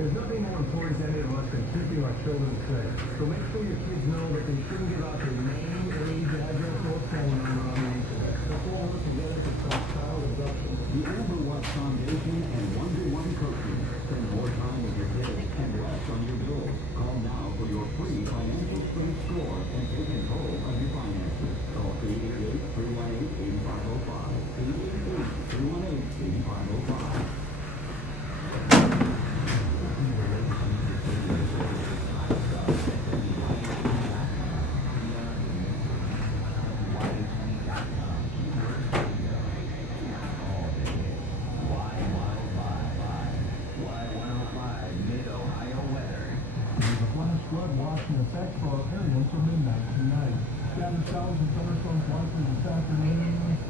There's nothing more important to any of us than keeping our children safe. So make sure your kids know that they shouldn't give out their name, age, address, or phone number on the internet. Let's all work together to stop child abduction. The Amber Watch Foundation and One-to-One Coaching. Spend more time with your kids and less on your bills. Call now for your free financial strength score and take control of your finances. Call 888-318-8505. 888-318-8505. Flood watch in effect for our area until midnight tonight. Scattered showers and thunderstorms likely this afternoon.